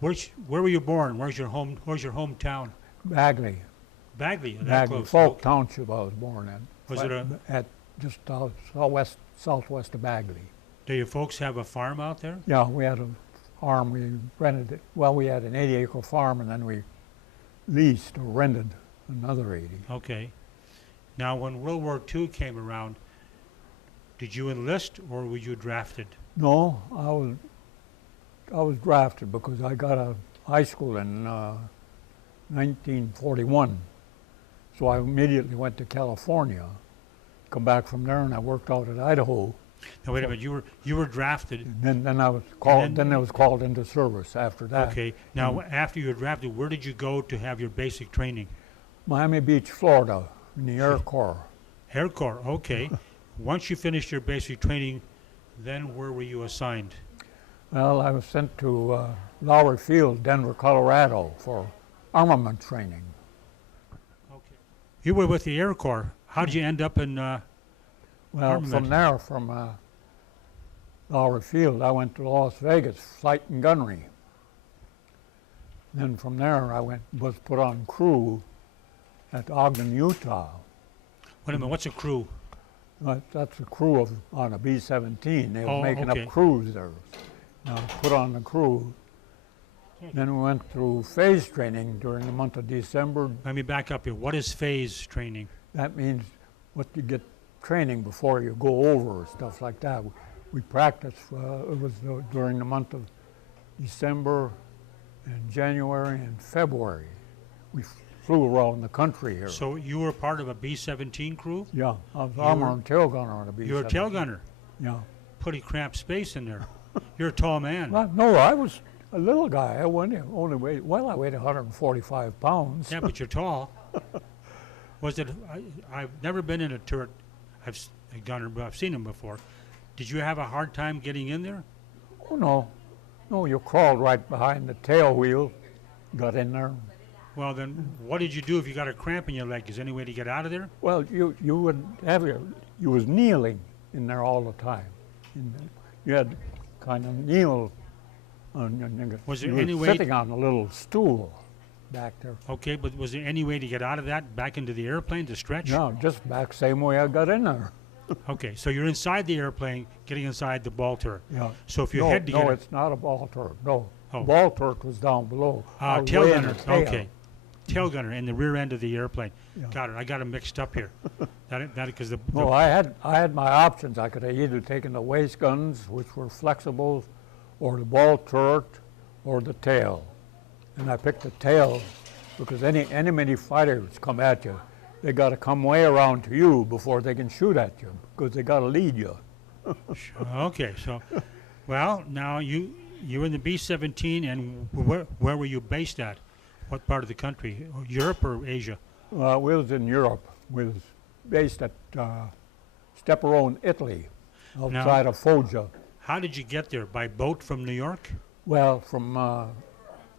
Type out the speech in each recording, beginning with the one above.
Where were you born? Where's your hometown? Bagley. Bagley. That Bagley, close. Folk Okay. Township I was born in. Was it a? At just southwest of Bagley. Do your folks have a farm out there? Yeah, we had a farm, we rented it. Well, we had an 80-acre farm, and then we leased or rented another 80. Okay. Now, when World War II came around, did you enlist or were you drafted? No, I was drafted because I got a high school in 1941. So I immediately went to California. Come back from there, and I worked out at Idaho. Now, wait a minute. You were drafted. And then I was called. Then I was called into service after that. Okay. Now, after you were drafted, where did you go to have your basic training? Miami Beach, Florida, in the Air Corps. Air Corps. Okay. Once you finished your basic training, then where were you assigned? Well, I was sent to Lowry Field, Denver, Colorado, for armament training. Okay. You were with the Air Corps. How did you end up in? Well, armament. from there, from Lowry Field, I went to Las Vegas, flight and gunnery. Then from there, was put on crew at Ogden, Utah. Wait a minute. What's a crew? That's a crew on a B-17. They were making okay. up crews there. Put on the crew. Then we went through phase training during the month of December. Let me back up here. What is phase training? That means what you get training before you go over, stuff like that. We practiced, it was during the month of December and January and February. We flew around the country here. So you were part of a B-17 crew? Yeah, I was armor and tail gunner on a B-17. You were a tail gunner? Yeah. Pretty cramped space in there. You're a tall man. Well, no, I was a little guy. I only weighed, I weighed 145 pounds. Yeah, but you're tall. Was it? I've never been in a turret. A gunner, but I've seen them before. Did you have a hard time getting in there? Oh, no. No, you crawled right behind the tail wheel, got in there. Well, then, what did you do if you got a cramp in your leg? Is there any way to get out of there? Well, you would have you was kneeling in there all the time. You had kind of kneel on. Was there you any were way sitting on a little stool back there? Okay, but was there any way to get out of that, back into the airplane to stretch? No, just back same way I got in there. Okay, so you're inside the airplane, getting inside the ball turret. Yeah. So if you had to get No, it's not a ball turret. No, Oh. ball turret was down below. I was tail way in gunner. the tail. Okay, tail gunner in the rear end of the airplane. Yeah. Got it. I got them mixed up here. that because the No, I had my options. I could have either taken the waist guns, which were flexible, or the ball turret, or the tail. And I picked the tail because any enemy fighters come at you, they got to come way around to you before they can shoot at you because they got to lead you. Okay, so, well, now you were in the B-17, and where were you based at? What part of the country? Europe or Asia? We was in Europe. We was based at Steperone, Italy, outside of Foggia. How did you get there? By boat from New York? Well, from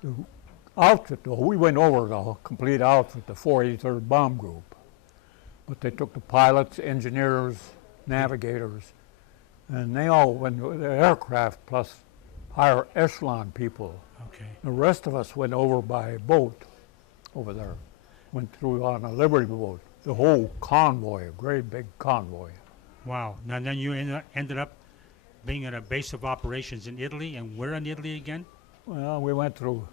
the outfit, though, we went over the complete outfit, the 483rd Bomb Group. But they took the pilots, engineers, navigators, and they all went with the aircraft plus higher echelon people. Okay. The rest of us went over by boat over there. Went through on a Liberty boat. The whole convoy, a great big convoy. Wow. Now then you ended up being at a base of operations in Italy, and where in Italy again? Well, we went through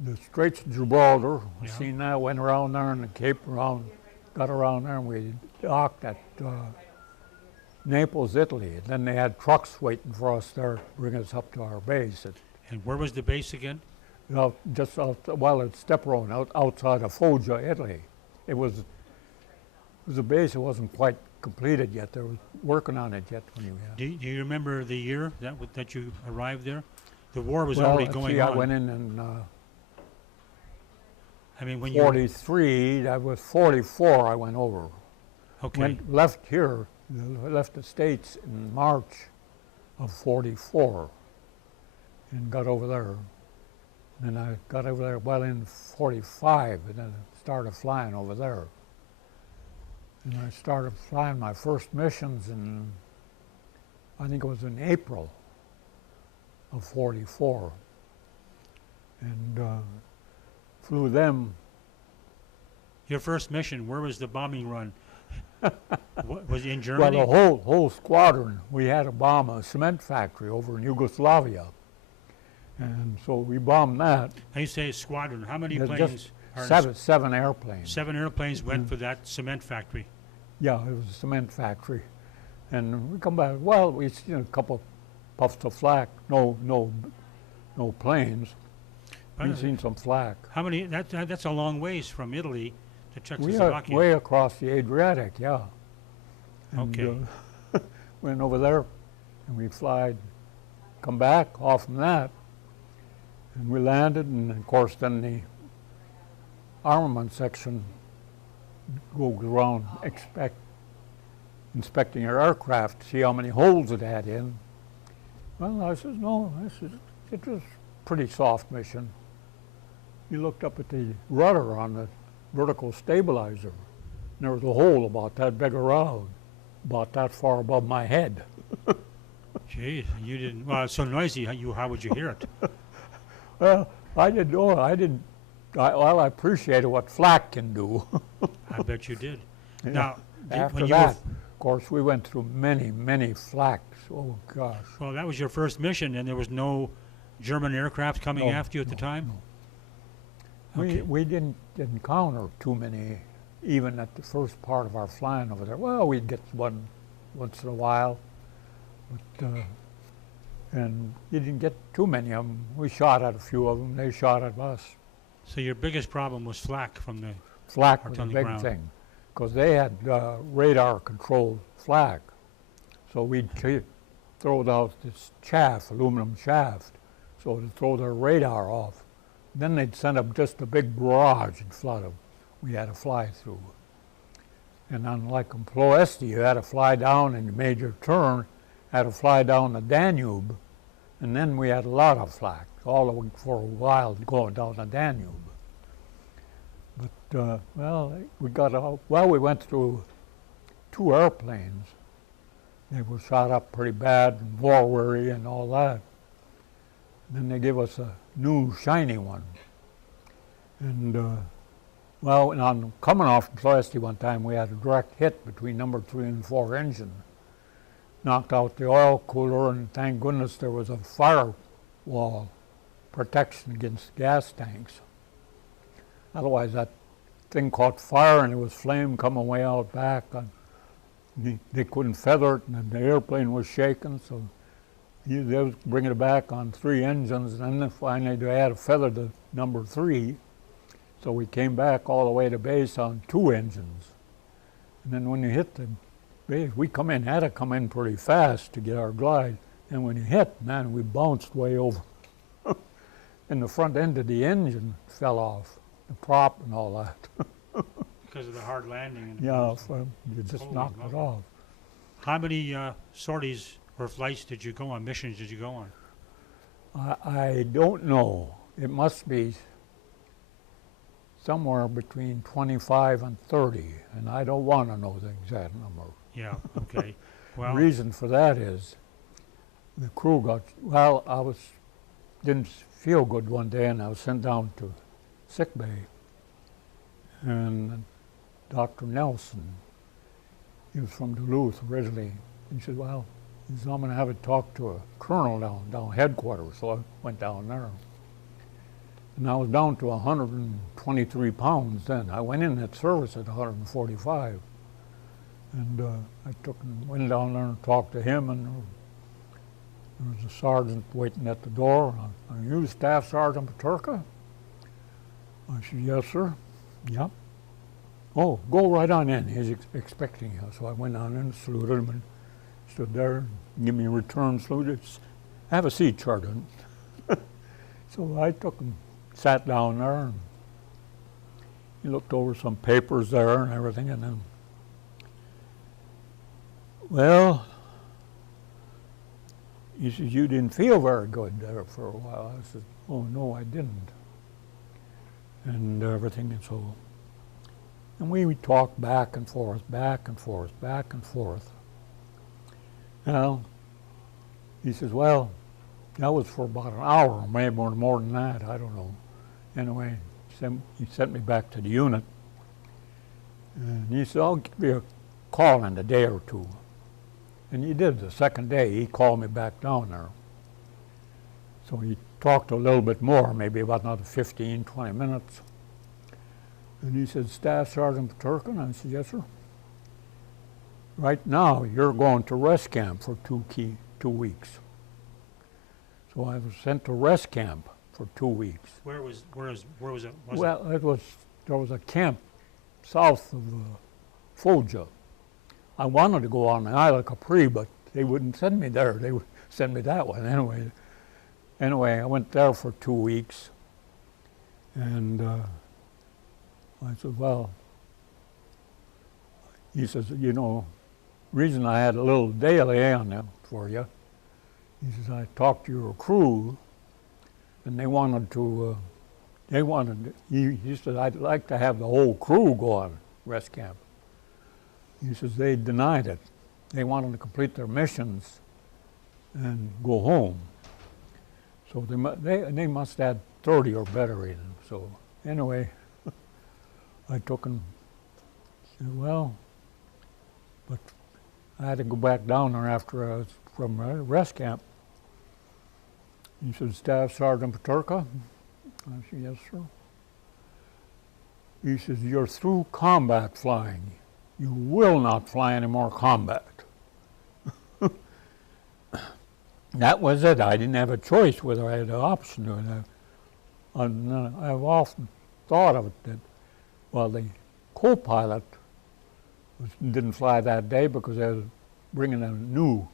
the Straits of Gibraltar. Yeah. Seen that, went around there in the Cape, got around there, and we docked at Naples, Italy. And then they had trucks waiting for us there to bring us up to our base. And where was the base again? Just at Steperone, outside of Foggia, Italy. It was a base that wasn't quite completed yet. They were working on it yet when you had. Do you remember the year that you arrived there? The war was already going on. I went in I mean, when 43, I was 44, I went over. Okay. Left the States in March of 44 and got over there. And I got over there well in 45 and then started flying over there. And I started flying my first missions in, I think it was in April of 44. and flew them. Your first mission, where was the bombing run? Was it in Well, Germany? the whole squadron, we had to bomb a cement factory over in Yugoslavia. And so we bombed that. How you say squadron? How many There's planes? just are seven airplanes. 7 airplanes went Mhm. for that cement factory. Yeah, it was a cement factory. And we come back, well, we seen a couple puffs of flak, no planes. But, We seen some flak. how many? That's a long ways from Italy to We are Czechoslovakia. way across the Adriatic, yeah. And, Okay. went over there, and we flied, come back off from that, and we landed, and of course then the armament section goes around inspecting your aircraft to see how many holes it had in. Well, I says, no, it was a pretty soft mission. You looked up at the rudder on the vertical stabilizer, and there was a hole about that big around, about that far above my head. Jeez, you didn't. Well, it's so noisy. How would you hear it? Well, I didn't know. I appreciated what flak can do. I bet you did. Yeah. Now, After when you that, were, of course, we went through many flaks. Oh, gosh. well, that was your first mission, and there was no German aircraft coming No, after you at the no, time. no. Okay. We didn't encounter too many, even at the first part of our flying over there. Well, we'd get one once in a while, but and you didn't get too many of them. We shot at a few of them. They shot at us. So your biggest problem was flak from the. Flak Or was on a the big ground. thing, because they had radar-controlled flak. So we'd throw out this aluminum shaft, so to throw their radar off. Then they'd send up just a big barrage and flood them. We had to fly through. And unlike in Ploesti, you had to fly down and you made your turn, had to fly down the Danube, and then we had a lot of flak, all the way for a while going down the Danube. But, well, we got out, well, we went through 2 airplanes. They were shot up pretty bad, and war weary and all that. Then they gave us a new shiny one. And, well, and on coming off from Ploesti one time, we had a direct hit between number 3 and 4 engine. Knocked out the oil cooler, and thank goodness there was a firewall protection against gas tanks. Otherwise, that thing caught fire, and there was flame coming way out back. And they couldn't feather it, and the airplane was shaking, so they was bringing it back on 3 engines, and then finally they had to feather the number 3. So we came back all the way to base on 2 engines. And then when you hit the base, had to come in pretty fast to get our glide. And when you hit, man, we bounced way over. And the front end of the engine fell off, the prop and all that. Because of the hard landing. And Yeah, you just Holy knocked it moly. off. How many sorties or flights did you go on? Missions did you go on? I don't know. It must be somewhere between 25 and 30, and I don't want to know the exact number. Yeah. Okay. The Well, reason for that is the crew didn't feel good one day, and I was sent down to sick bay. And Dr. Nelson, he was from Duluth originally. He said, well, I'm going to have a talk to a colonel down headquarters. So I went down there. And I was down to 123 pounds then. I went in that service at 145. And I went down there and talked to him, and there was a sergeant waiting at the door. Are you Staff Sergeant Peterka? I said, yes, sir. Yep. Oh, go right on in. He's expecting you. So I went on in and saluted him and stood there and gave me a return salute. Have a seat, Sergeant. So I took him, sat down there, and he looked over some papers there and everything, and then, well, he says, you didn't feel very good there for a while. I said, oh, no, I didn't. And everything, and so, and we talked back and forth, back and forth, back and forth. Well, he says, well, that was for about an hour, maybe more than that, I don't know. Anyway, he sent me back to the unit. And he said, I'll give you a call in a day or two. And he did. The second day, he called me back down there. So he talked a little bit more, maybe about another 15, 20 minutes. And he said, Staff Sergeant Peterka? And I said, yes, sir. Right now, you're going to rest camp for 2 weeks. So I was sent to rest camp for 2 weeks. Where was it? There was a camp south of Foggia. I wanted to go on the Isle of Capri, but they wouldn't send me there. They would send me that way anyway. I went there for 2 weeks, and I said, well, he says, you know, reason I had a little daily on them for you, he says, I talked to your crew, and they wanted to, he said, I'd like to have the whole crew go on rest camp. He says, they denied it. They wanted to complete their missions and go home. So they must have 30 or better in them. So anyway, I took him, said, well, but I had to go back down there after I was from rest camp. He said, Staff Sergeant Peterka? I said, yes, sir. He says, you're through combat flying. You will not fly any more combat. That was it. I didn't have a choice whether I had an option to it. I've often thought of it that, well, the co-pilot didn't fly that day because they was bringing a new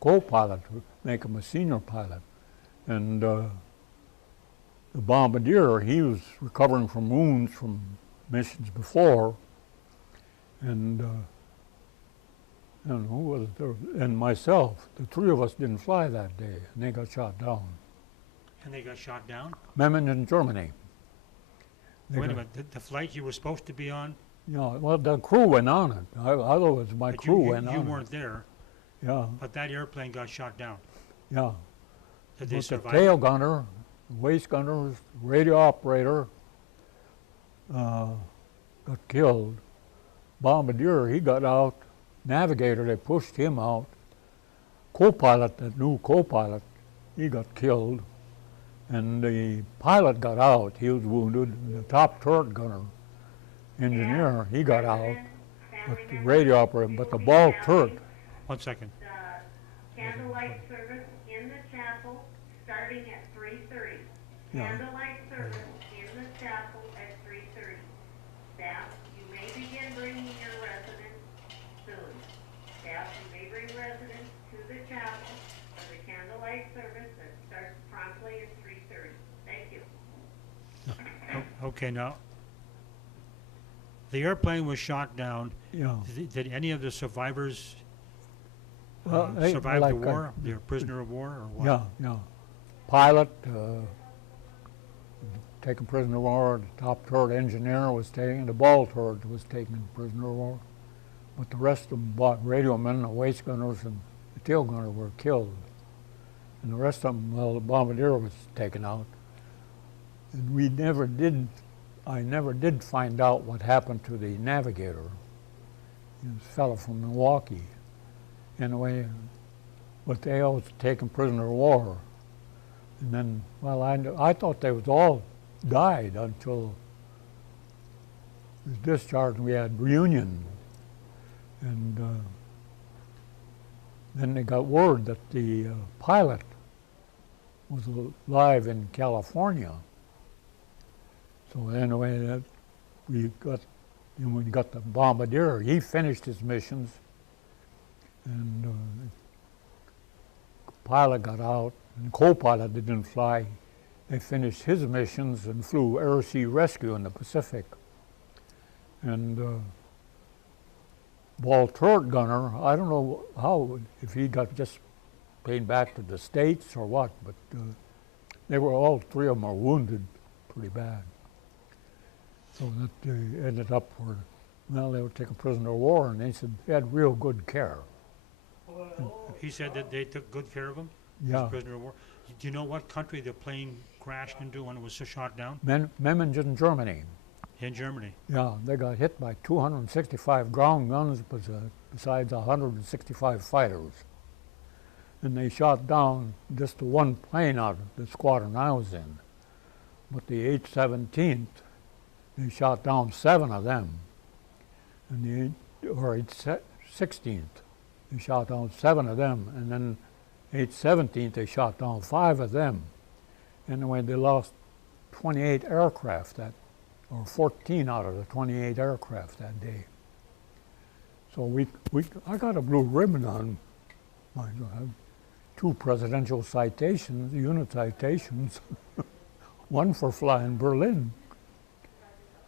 co-pilot to make him a senior pilot. And the bombardier, he was recovering from wounds from missions before. And I don't know who was there, and myself, the three of us didn't fly that day, and they got shot down. And they got shot down? Memmen in Germany. Wait a minute, the flight you were supposed to be on? Yeah, well, the crew went on it. Otherwise, my But crew went on it. You weren't there, Yeah, but that airplane got shot down. yeah. Did they But the survive? tail gunner, waist gunner, radio operator got killed. Bombardier, he got out. Navigator, they pushed him out. Co-pilot, that new co-pilot, he got killed. And the pilot got out. He was wounded. The top turret gunner, engineer, he got out. But the radio operator, but the ball turret. 1 second. The candlelight service in the chapel starting at 3:30. Yeah. Candlelight service in the chapel at 3:30. Staff, you may begin bringing your residents soon. Staff, you may bring residents to the chapel for the candlelight service that starts promptly at 3:30. Thank you. Okay, now, the airplane was shot down. Yeah. Did any of the survivors Well, they- survive like, the war? They're prisoner of war or what? Yeah. Pilot, taken prisoner of war. The top turret engineer was taken. The ball turret was taken prisoner of war. But the rest of them, radio men, the waist gunners, and the tail gunner were killed. And the rest of them, well, the bombardier was taken out. And I never did find out what happened to the navigator. He was a fellow from Milwaukee. Anyway, but they all was taken prisoner of war. And then, well, I thought they was all died until he was discharged and we had reunion. And then they got word that the pilot was alive in California. So anyway, we got the bombardier. He finished his missions, and the pilot got out, and the co-pilot didn't fly. They finished his missions and flew air-sea rescue in the Pacific. And ball turret gunner, I don't know how, if he got just paid back to the States or what, but they were all three of them were wounded pretty bad. So that they ended up where, well, they were taken prisoner of war, and they said they had real good care. He said that they took good care of him? Yeah. As prisoner of war. Do you know what country the plane crashed into when it was shot down? Memmingen, Germany. In Germany. Yeah, they got hit by 265 ground guns besides 165 fighters. And they shot down just the one plane out of the squadron I was in. But the 817th, they shot down 7 of them. And the 816th, they shot down 7 of them. And then 817th, they shot down 5 of them. Anyway, they lost 28 aircraft or 14 out of the 28 aircraft that day. So I got a blue ribbon on my 2 presidential citations, unit citations, 1 for flying Berlin.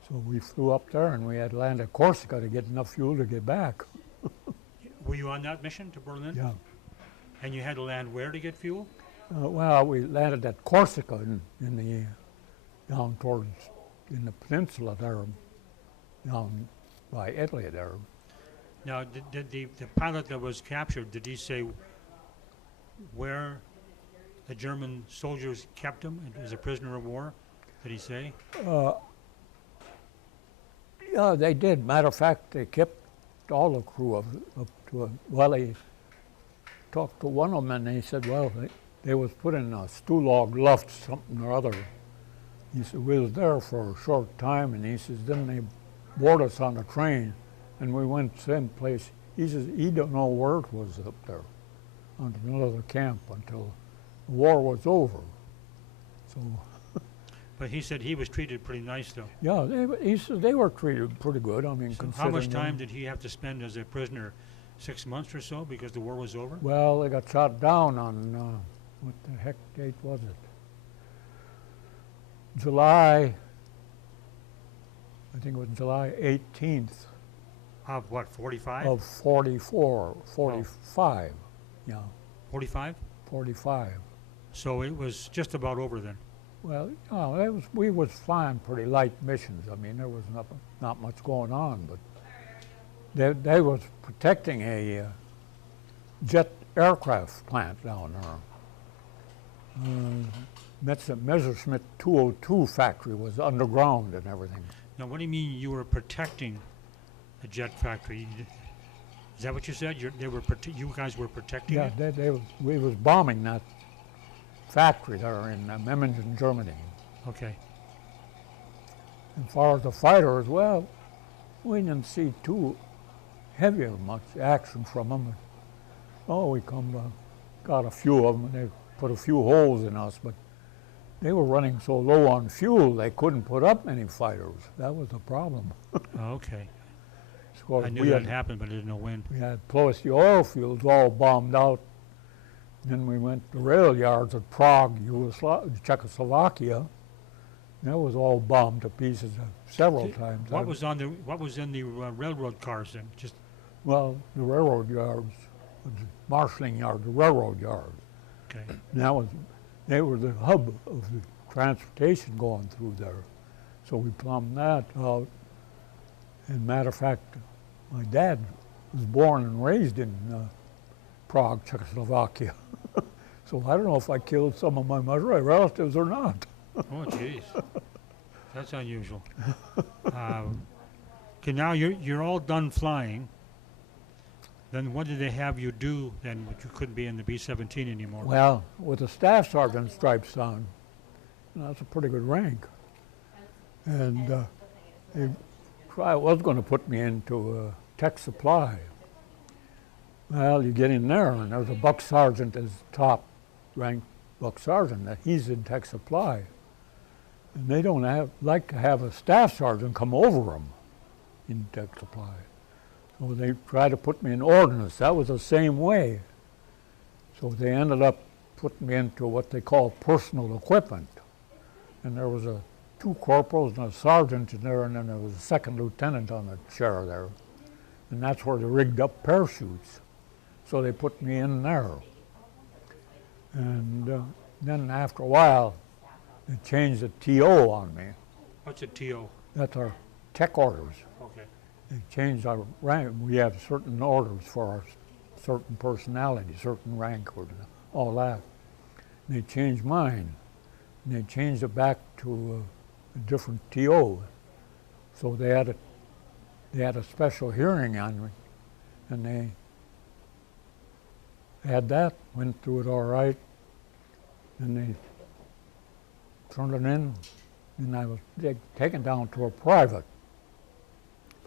So we flew up there and we had to land at Corsica to get enough fuel to get back. Were you on that mission to Berlin? Yeah. And you had to land where to get fuel? Well, we landed at Corsica down towards, in the peninsula there, down by Italy there. Now, did the pilot that was captured, did he say where the German soldiers kept him as a prisoner of war? Did he say? Yeah, they did. Matter of fact, they kept all the crew up to he talked to one of them and he said, well, they was put in a Stulog Luft, something or other. He said, we was there for a short time, and he says, then they board us on a train, and we went same place. He says, he don't know where it was up there, on another camp until the war was over. So, But he said he was treated pretty nice, though. yeah, he says they were treated pretty good. I mean, So how much considering time did he have to spend as a prisoner? 6 months or so because the war was over? Well, they got shot down on, what the heck date was it? July, I think it was July 18th Of what, 45? of 45, yeah, 45? 45. So it was just about over then. Well, we was flying pretty light missions. I mean, there was not much going on, but they was protecting a jet aircraft plant down there. Messerschmitt 202 factory was underground and everything. Now, what do you mean you were protecting the jet factory? Is that what you said? You guys were protecting Yeah, it? we was bombing that factory there in Memmingen, Germany. Okay. As far as the fighters, well, we didn't see too heavy of much action from them. Oh, we got a few of them, and they put a few holes in us, but they were running so low on fuel they couldn't put up any fighters. That was the problem. Okay. So I knew that happened, but I didn't know when. we had plus the oil fields all bombed out. Then we went to rail yards at Prague, Czechoslovakia. That was all bombed to pieces several times. What was in the railroad cars then? Just Well, the railroad yards, the marshalling yard, the railroad yards. okay. And they were the hub of the transportation going through there. So we plumbed that out. And matter of fact, my dad was born and raised in Prague, Czechoslovakia. So I don't know if I killed some of my relatives or not. Oh, jeez. That's unusual. Okay, now you're all done flying. Then what did they have you do then, which you couldn't be in the B-17 anymore? Well, with the staff sergeant stripes on, that's a pretty good rank. And they was going to put me into tech supply. Well, you get in there, and there's a buck sergeant as top ranked buck sergeant. He's in tech supply. And they don't like to have a staff sergeant come over them in tech supply. So they tried to put me in ordnance. That was the same way. So they ended up putting me into what they call personal equipment. And there was 2 corporals and a sergeant in there, and then there was a 2nd lieutenant on the chair there. And that's where they rigged up parachutes. So they put me in there. And then after a while, they changed the TO on me. What's a TO? That's our tech orders. Okay. They changed our rank. We have certain orders for our certain personality, certain rank, or all that. They changed mine. And they changed it back to a different TO. So they had a special hearing on me, and they had that, went through it all right, and they turned it in, and I was taken down to a private,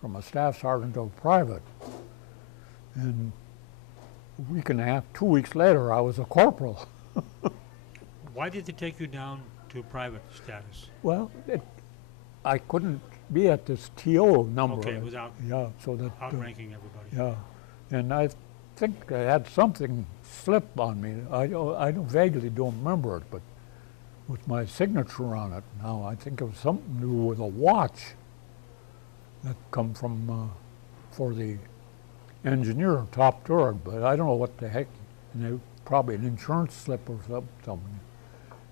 from a staff sergeant to a private. And a week and a half, 2 weeks later, I was a corporal. Why did they take you down to private status? Well, I couldn't be at this TO number. Okay, without Yeah, so that. outranking everybody. Yeah, and I think I had something slip on me. I vaguely don't remember it, but with my signature on it now, I think it was something to do with a watch that come from for the engineer top turret, but I don't know what the heck. And they, probably an insurance slip or something.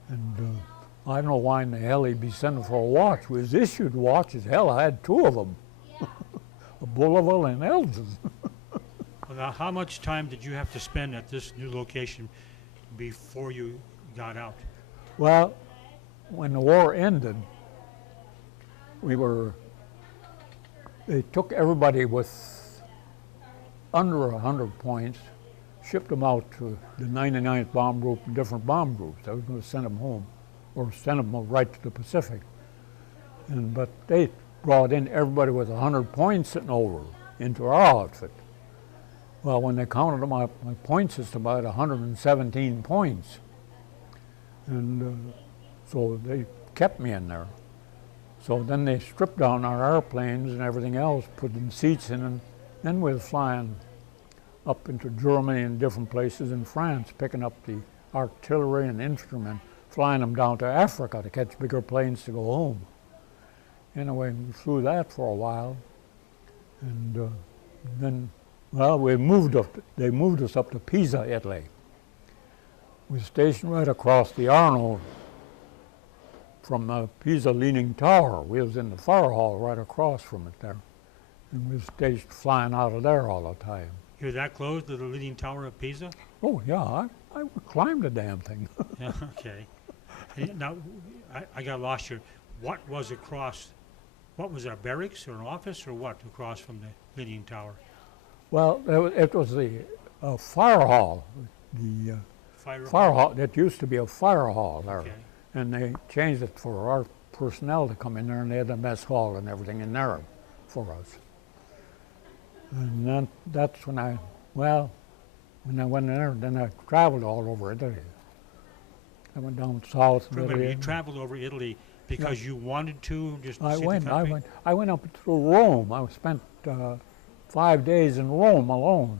And I don't know why in the hell he'd be sending for a watch. We was issued watches. Hell, I had two of them, a Bouleval and Elgin. Well, now, how much time did you have to spend at this new location before you got out? Well, when the war ended, they took everybody with under 100 points, shipped them out to the 99th Bomb Group and different bomb groups. I was going to send them home, or send them right to the Pacific. But they brought in everybody with 100 points sitting over into our outfit. Well, when they counted them up, my point system, I had 117 points. And so they kept me in there. So then they stripped down our airplanes and everything else, putting seats in, and then we was flying up into Germany and different places in France, picking up the artillery and instrument, flying them down to Africa to catch bigger planes to go home. Anyway, we flew that for a while, and then, well, they moved us up to Pisa, Italy. We were stationed right across the Arno from the Pisa Leaning Tower. We was in the fire hall right across from it there. And we was stationed flying out of there all the time. You're that close to the Leaning Tower of Pisa? Oh, yeah, I climbed the damn thing. Yeah, okay. And now, I got lost here. What was across, what was that, barracks or an office or what across from the Leaning Tower? Well, it was the fire hall. The fire hall, that used to be a fire hall there. Okay. And they changed it for our personnel to come in there, and they had a mess hall and everything in there for us. And then that's when I went in there, then I traveled all over Italy. I went down south. Remember, you traveled over Italy because you wanted to just see the country? I went up through Rome. I spent 5 days in Rome alone.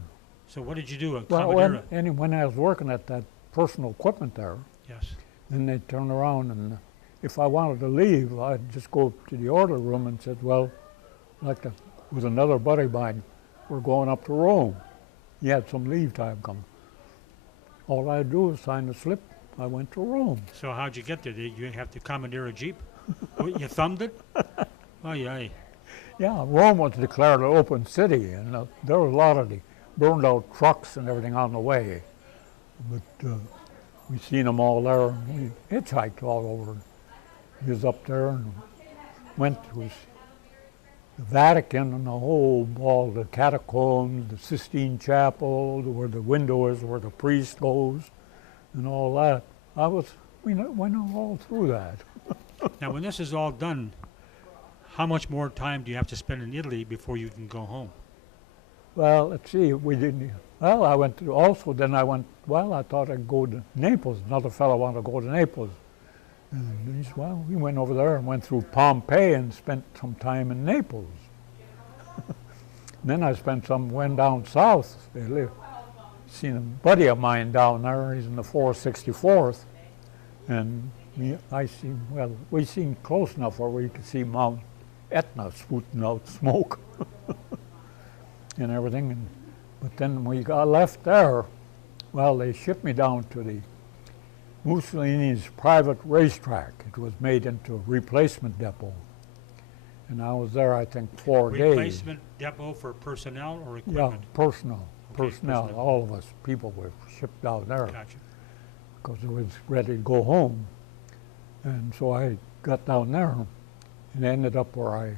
So what did you do? Well, when I was working at that personal equipment there, Yes. then they turned around, and if I wanted to leave, I'd just go to the order room and said, well, with another buddy of mine, we're going up to Rome. He had some leave time coming. All I had to do was sign the slip. I went to Rome. So how'd you get there? Did you have to commandeer a Jeep? You thumbed it? Oh, yeah. Yeah, Rome was declared an open city, and there were a lot of the burned out trucks and everything on the way. But we seen them all there. We hitchhiked all over. He was up there and went to the Vatican and all the catacombs, the Sistine Chapel, where the window is, where the priest goes, and all that. We went all through that. Now, when this is all done, how much more time do you have to spend in Italy before you can go home? Well, let's see, we didn't. Well, I thought I'd go to Naples. Another fellow wanted to go to Naples. And we went over there and went through Pompeii and spent some time in Naples. Then I went down south. Seen a buddy of mine down there. He's in the 464th. And we seen close enough where we could see Mount Etna spouting out smoke and everything. But then when we got left there, well, they shipped me down to the Mussolini's private racetrack. It was made into a replacement depot. And I was there, I think, 4 days. Replacement depot for personnel or equipment? Yeah, personnel. All of us, people were shipped down there. Gotcha. because I was ready to go home. And so I got down there and ended up where I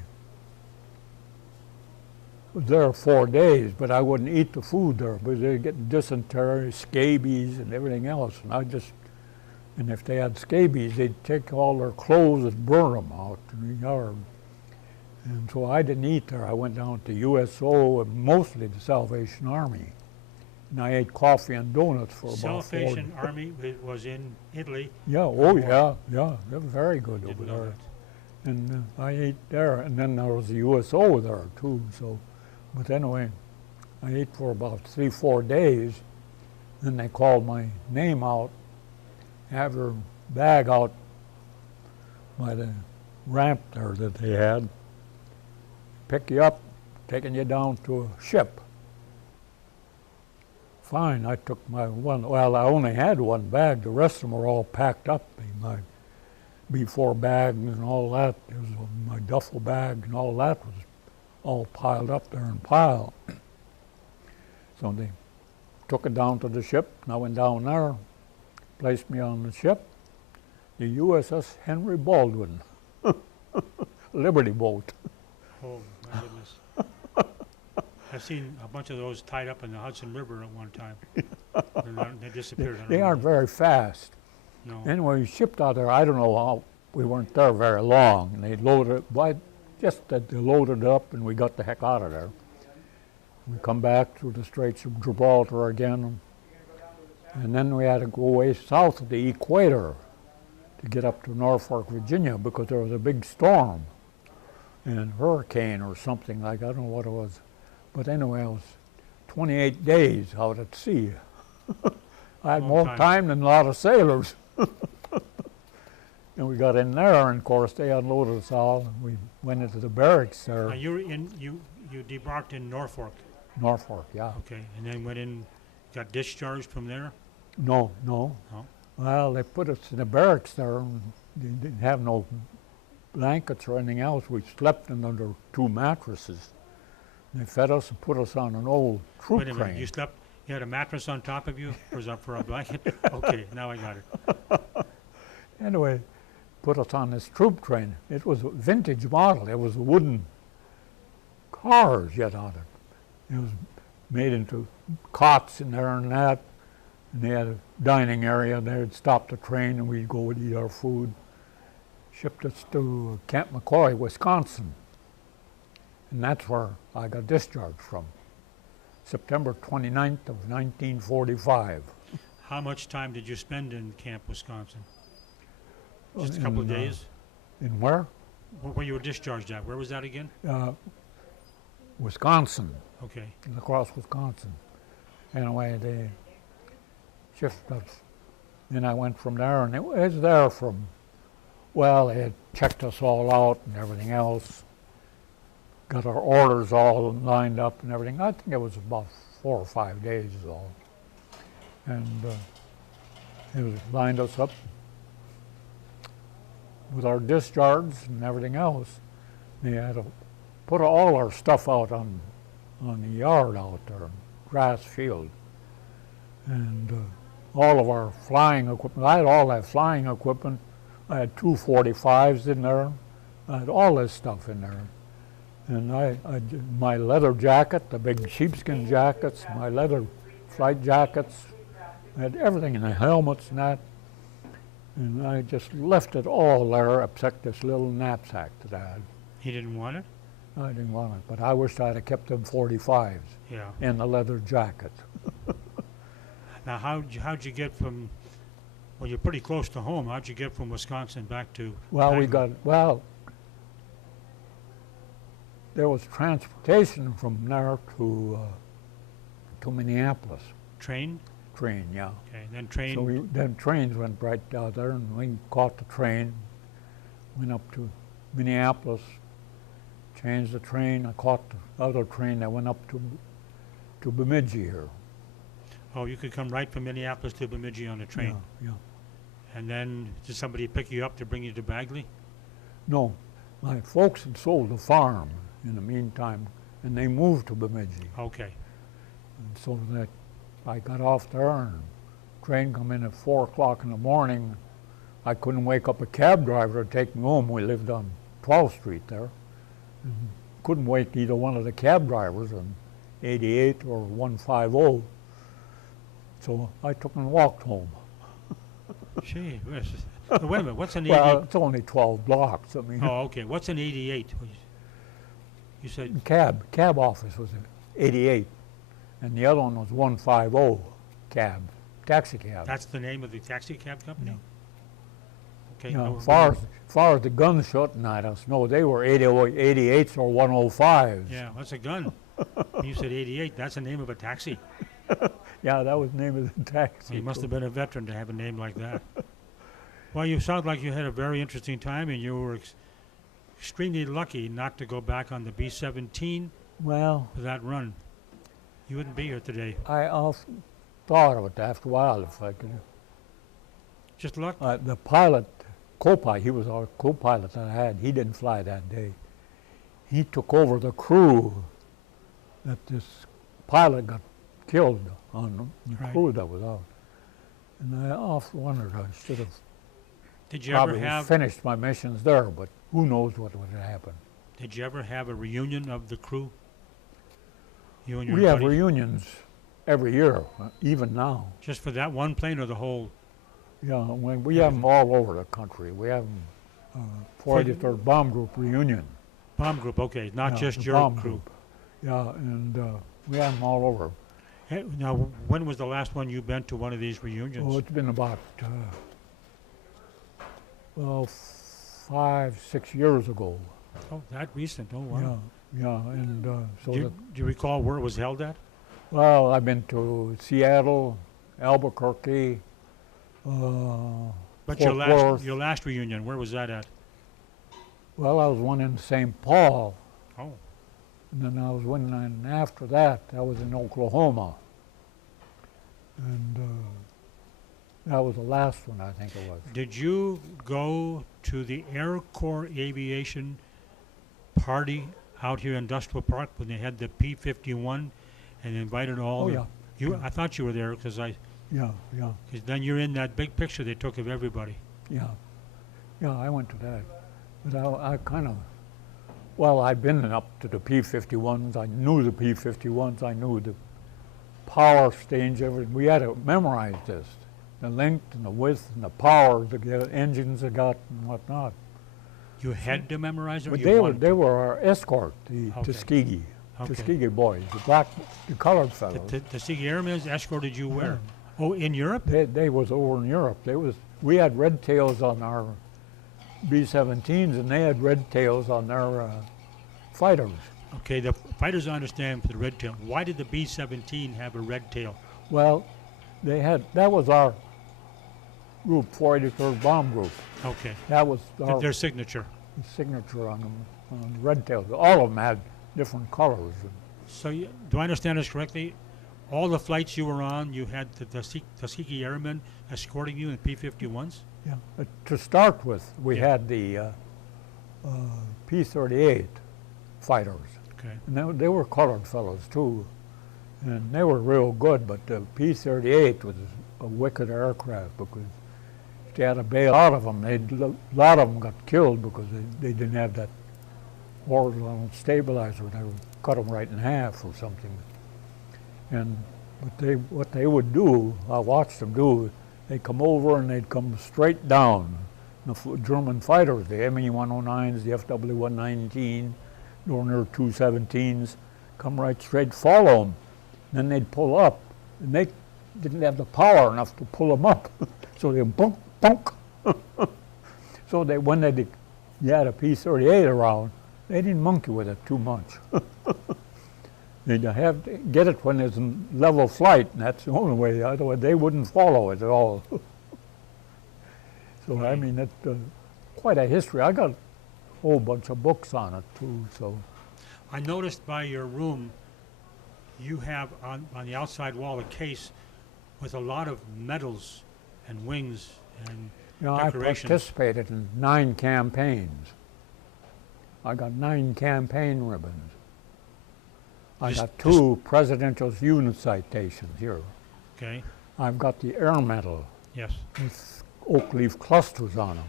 was there 4 days, but I wouldn't eat the food there, but they getting dysentery, scabies, and everything else. And if they had scabies, they'd take all their clothes and burn them out in the yard. And so I didn't eat there. I went down to USO and mostly the Salvation Army. And I ate coffee and donuts for about 4 days. Salvation Army was in Italy. Yeah, oh yeah, yeah. They were very good Didn't over know there. that. And I ate there, and then there was a USO there too. So, but anyway, I ate for about 3-4 days. Then they called my name out, have your bag out by the ramp there that they had, pick you up, taking you down to a ship. Fine, I took my one, well, I only had one bag. The rest of them were all packed up. My B4 bag and all that, it was my duffel bag and all that was all piled up there in a pile. So they took it down to the ship, and I went down there, placed me on the ship, the USS Henry Baldwin, Liberty boat. Oh, my goodness. I've seen a bunch of those tied up in the Hudson River at one time. They disappeared. I don't They know. aren't very fast. No. Anyway, we shipped out there, I don't know how, we weren't there very long, and they loaded it, but just that they loaded it up and we got the heck out of there. We come back through the Straits of Gibraltar again, and then we had to go way south of the equator to get up to Norfolk, Virginia, because there was a big storm and hurricane or something like, I don't know what it was. But anyway, it was 28 days out at sea. I had Long more time. time than a lot of sailors. And we got in there, and of course they unloaded us all, and we went into the barracks there. Now you debarked in Norfolk, Norfolk, yeah. okay, and then went in, got discharged from there. No. No? Well, they put us in the barracks there, and they didn't have no blankets or anything else. We slept in under 2 mattresses. They fed us and put us on an old troop Wait a minute, train. you slept, you had a mattress on top of you for a blanket? Okay, now I got it. Anyway, put us on this troop train. It was a vintage model. It was wooden cars yet on it. It was made into cots in there and that. And they had a dining area. They'd stop the train and we'd go and eat our food. Shipped us to Camp McCoy, Wisconsin. And that's where I got discharged from. September 29th of 1945. How much time did you spend in Camp Wisconsin? Just a couple of In, days? In where? Where you were discharged at? Where was that again? Wisconsin, Okay. across Wisconsin. Anyway, they shifted us. Then I went from there, and it was there from, well, they had checked us all out and everything else. Got our orders all lined up and everything. I think it was about 4 or 5 days is all. And it was lined us up with our discharge and everything else. They had to put all our stuff out on the yard out there, grass field. And all of our flying equipment, I had all that flying equipment. I had 2 45s in there. I had all this stuff in there. And my leather jacket, the big sheepskin jackets, my leather flight jackets, I had everything in the helmets and that. And I just left it all there except this little knapsack that I had. He didn't want it? I didn't want it, but I wished I'd have kept them 45s Yeah. and the leather jacket. Now, how'd you get from, well, you're pretty close to home. How'd you get from Wisconsin back to? Well, Bagley? There was transportation from there to Minneapolis. Train? Train, yeah. Okay, and then train. So then trains went right out there, and we caught the train, went up to Minneapolis, changed the train. I caught the other train that went up to Bemidji here. Oh, you could come right from Minneapolis to Bemidji on a train. Yeah. And then did somebody pick you up to bring you to Bagley? No, my folks had sold the farm in the meantime, and they moved to Bemidji. Okay. And so that I got off there and train come in at 4 o'clock in the morning, I couldn't wake up a cab driver to take me home. We lived on 12th Street there. And couldn't wake either one of the cab drivers on 88 or 150. So I took and walked home. Gee whiz. Wait a minute, what's an 88? Well, it's only 12 blocks. I mean, Oh, okay. What's an 88? You said, cab office was 88, and the other one was 150 cab, taxi cab. that's the name of the taxi cab company? Yeah. Okay. You know, no, as far as the gun shooting at us, no, they were 88s or 105s. Yeah, that's a gun. You said 88. That's the name of a taxi. Yeah, that was the name of the taxi. You must have been a veteran to have a name like that. Well, you sound like you had a very interesting time, and you were extremely lucky not to go back on the B-17 Well, for that run. You wouldn't be here today. I often thought of it after a while if I could. Just luck. The pilot, co-pilot, he was our co-pilot that I had. He didn't fly that day. He took over the crew that this pilot got killed on, the Right. crew that was out. And I often wondered I should have Did you ever probably have? finished my missions there, but who knows what would have happened. Did you ever have a reunion of the crew? You and your We have buddies? reunions every year, even now. Just for that one plane or the whole? Yeah, when we have them all over the country. We have them, 43rd Bomb Group reunion. Bomb group, okay, not Yeah, just the your bomb crew. group. Yeah, and we have them all over. Hey, now, when was the last one you've been to one of these reunions? Oh, it's been about, 5, 6 years ago. Oh, that recent, oh, wow. Yeah, and so Do you recall where it was held at? well, I've been to Seattle, Albuquerque, But Fort Worth. your last reunion, where was that at? Well, I was one in St. Paul, Oh, and then I was one, and after that, I was in Oklahoma. And that was the last one, I think it was. did you go to the Air Corps Aviation party out here in Industrial Park when they had the P-51 and invited all? Oh, the- yeah. I thought you were there because Yeah, then you're in that big picture they took of everybody. yeah. Yeah, I went to that. But I kind of, well, I'd been up to the P-51s. I knew the P-51s. I knew the power stage, everything. We had to memorize this, the length and the width and the power, the engines they got and whatnot. You had to memorize it, or But you wanted they to? were our escort, the Okay. Tuskegee, Okay. Tuskegee boys, the colored fellows. The Tuskegee Airmen escorted you where? Oh, in Europe? They was over in Europe. We had red tails on our B-17s, and they had red tails on their fighters. Okay, the fighters I understand for the red tail. Why did the B-17 have a red tail? Well, that was our group, 43rd Bomb Group. Okay, That was our their signature. signature on them, on the red tails. All of them had different colors. So do I understand this correctly? All the flights you were on, you had the Tuskegee Airmen escorting you in P-51s? Yeah. To start with, we Yeah. had the P-38 fighters. Okay. And they were colored fellows too, and they were real good. But the P-38 was a wicked aircraft because if they had to bail out of them, a lot of them got killed because they didn't have that horizontal stabilizer. They would cut them right in half or something. But what they would do, I watched them do. They'd come over and they'd come straight down. The German fighters, the ME-109s, the FW-119, Dornier 217s, come right straight, follow them. Then they'd pull up, and they didn't have the power enough to pull them up. So they bunk, bunk. So when you had a P-38 around, they didn't monkey with it too much. They'd have to get it when there's a level flight, and that's the only way. Otherwise, they wouldn't follow it at all. So, I mean, it's quite a history. I got a whole bunch of books on it, too, so. I noticed by your room, you have on the outside wall a case with a lot of medals and wings and You know, I decorations. participated in 9 campaigns. I got 9 campaign ribbons. I Just- got 2 presidential unit citations here. Okay. I've got the air medal Yes. with oak leaf clusters on them.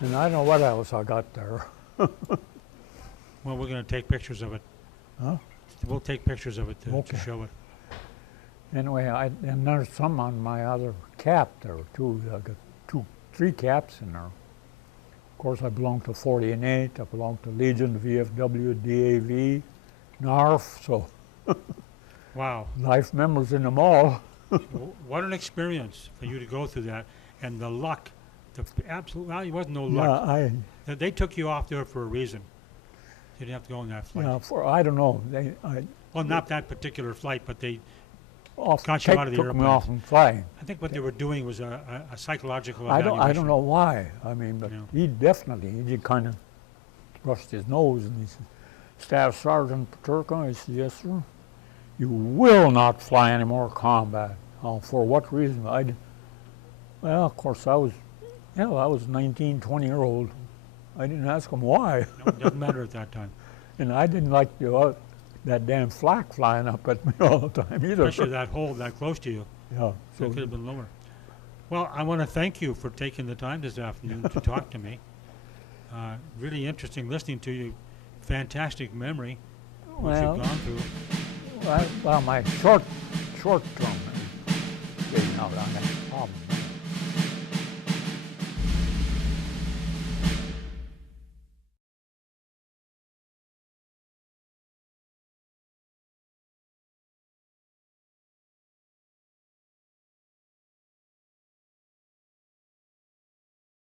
And I don't know what else I got there. Well, we're going to take pictures of it. Huh? We'll take pictures of it to Okay. show it. Anyway, and there's some on my other cap there too. I got three caps in there. Of course, I belong to 40 and 8. I belong to Legion, VFW, DAV, NARF. So Wow. life members in them all. What an experience for you to go through that. And the luck, the absolute, well, it wasn't no Yeah, luck. They took you off there for a reason. You didn't have to go on that flight. I don't know. Well, not that particular flight, but they Off got you out of the took me airplane. off and flying. I think what they were doing was a psychological I evaluation. don't know why. I mean, but Yeah. he kind of brushed his nose and he said, Staff Sergeant Peterka. I said, yes, sir. You will not fly any more combat. Oh, for what reason? Well, of course, I was 19, 20-year-old. I didn't ask him why. No, it doesn't matter at that time. And I didn't like that damn flak flying up at me all the time either. Especially that hole that close to you. Yeah. So it could have been lower. Well, I want to thank you for taking the time this afternoon to talk to me. Really interesting listening to you. Fantastic memory, what Well, you've gone through. well, my short term getting out on that problem.